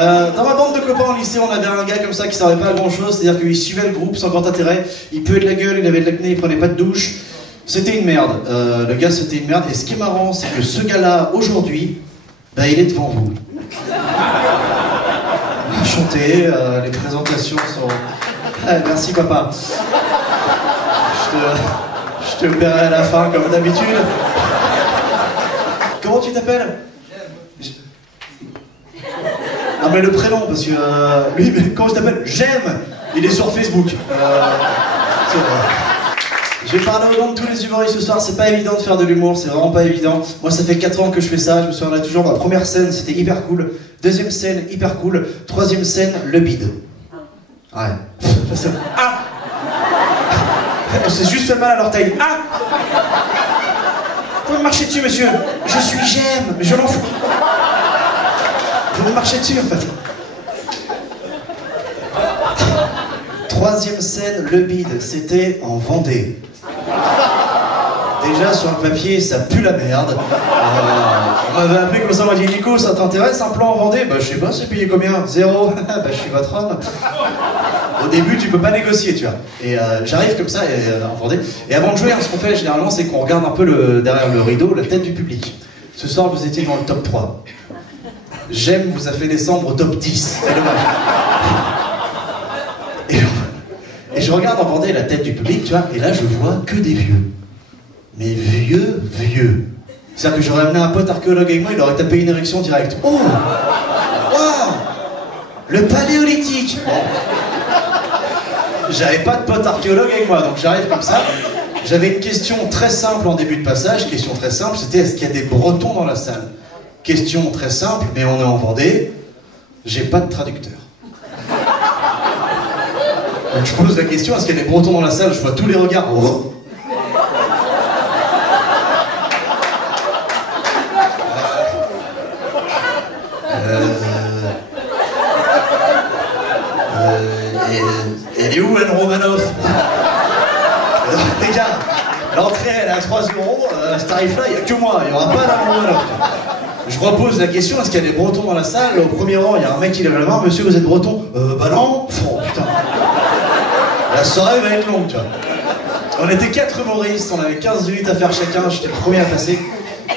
Dans ma bande de copains au lycée, on avait un gars comme ça qui servait pas à grand chose, c'est-à-dire qu'il suivait le groupe sans grand intérêt, il puait de la gueule, il avait de l'acné, il prenait pas de douche. C'était une merde. Le gars, c'était une merde. Et ce qui est marrant, c'est que ce gars-là, aujourd'hui, bah, il est devant vous. Chanter, les présentations sont... Ah, merci papa. Je te verrai à la fin comme d'habitude. Comment tu t'appelles? Ah mais le prénom, parce que lui, comment tu t'appelles? J'aime. Il est sur Facebook. C'est vrai. Je vais parler au nom de tous les humoristes ce soir, c'est pas évident de faire de l'humour, c'est vraiment pas évident. Moi ça fait 4 ans que je fais ça, je me souviendrai toujours, ma première scène c'était hyper cool, deuxième scène hyper cool, troisième scène, le bide. Ouais. Ah. C'est juste fait mal à l'orteil. Ah. Vous me marchez dessus monsieur, je suis j'aime, mais je m'en fous. Vous me marchez dessus en fait. Troisième scène, le bide, c'était en Vendée. Déjà sur le papier, ça pue la merde. On m'avait appelé comme ça, on m'a dit Nico, ça t'intéresse un plan en Vendée? Bah je sais pas, c'est payé combien? 0. Bah je suis votre homme. Au début, tu peux pas négocier, tu vois. Et j'arrive comme ça en Vendée. Et avant de jouer, ce qu'on fait généralement, c'est qu'on regarde un peu derrière le rideau, la tête du public. Ce soir, vous étiez dans le top 3. J'aime vous a fait descendre au top 10. C'est dommage. Et je regarde en Vendée la tête du public, tu vois, et là je vois que des vieux. Mais vieux. C'est-à-dire que j'aurais amené un pote archéologue avec moi, il aurait tapé une érection directe. Oh! Waouh! Le paléolithique! J'avais pas de pote archéologue avec moi, donc j'arrive comme ça. J'avais une question très simple en début de passage, question très simple, c'était est-ce qu'il y a des Bretons dans la salle? Question très simple, mais on est en Vendée, j'ai pas de traducteur. Donc je pose la question, est-ce qu'il y a des Bretons dans la salle? Je vois tous les regards. Oh. Elle est où Anne Romanoff? Les gars, l'entrée elle est à 3 €, ce tarif-là, il n'y a que moi, il n'y aura pas d'Anne Romanoff. Je repose la question, est-ce qu'il y a des Bretons dans la salle? Au premier rang, il y a un mec qui lève la main, monsieur vous êtes breton? Bah non. Oh putain. La soirée va être longue, tu vois. On était 4 humoristes, on avait 15 minutes à faire chacun, j'étais le premier à passer.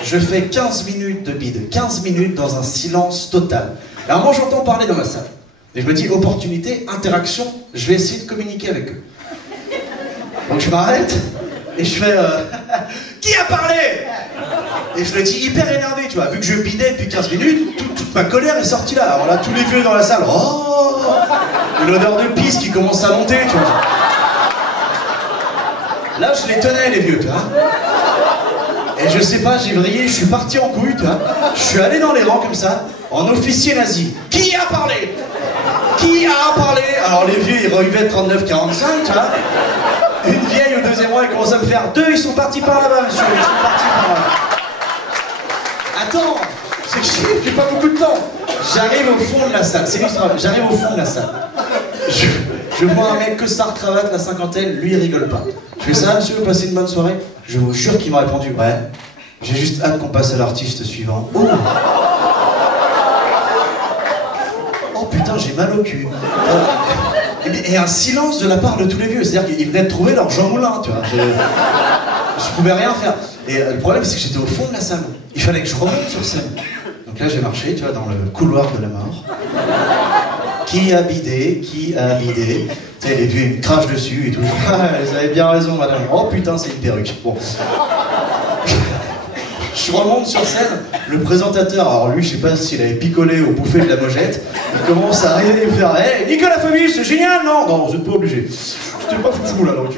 Je fais 15 minutes de bide, 15 minutes dans un silence total. Alors moi j'entends parler dans ma salle. Et je me dis, opportunité, interaction, je vais essayer de communiquer avec eux. Donc je m'arrête, et je fais qui a parlé? Et je le dis hyper énervé, tu vois, vu que je bidais depuis 15 minutes, toute ma colère est sortie là. Alors là, tous les vieux dans la salle, oh! L'odeur de pisse qui commence à monter, tu vois. Là, je les tenais, les vieux, tu vois. Et je sais pas, j'ai vrillé, je suis parti en couille, tu vois. Je suis allé dans les rangs comme ça, en officier nazi. Qui a parlé? Qui a parlé? Alors les vieux, ils rehuvaient 39-45, tu vois. Une vieille au deuxième rang, elle commence à me faire 2, ils sont partis par là-bas, monsieur, ils sont partis par là. Attends, c'est que j'ai pas beaucoup de temps. J'arrive au fond de la salle, c'est l'histoire, j'arrive au fond de la salle. Je vois un mec costard cravate, la cinquantaine, lui il rigole pas. Je fais ça, monsieur, vous passez une bonne soirée? Je vous jure qu'il m'a répondu, ouais, j'ai juste hâte qu'on passe à l'artiste suivant. Oh, oh putain, j'ai mal au cul. Et un silence de la part de tous les vieux, c'est-à-dire qu'ils venaient de trouver leur Jean Moulin, tu vois. Je pouvais rien faire. Et le problème, c'est que j'étais au fond de la salle. Il fallait que je remonte sur scène. Donc là, j'ai marché, tu vois, dans le couloir de la mort. Qui a bidé? Qui a bidé? Tu sais, les vieux, ils me crachent dessus et tout. Ah, vous avez bien raison, madame. Oh putain, c'est une perruque. Bon. Je remonte sur scène, le présentateur, alors lui, je sais pas s'il avait picolé ou bouffé de la mojette, il commence à arriver et me faire hey, Nicolas Fabius, c'est génial, non? Non, vous êtes pas obligé. C'était pas foufou là, donc...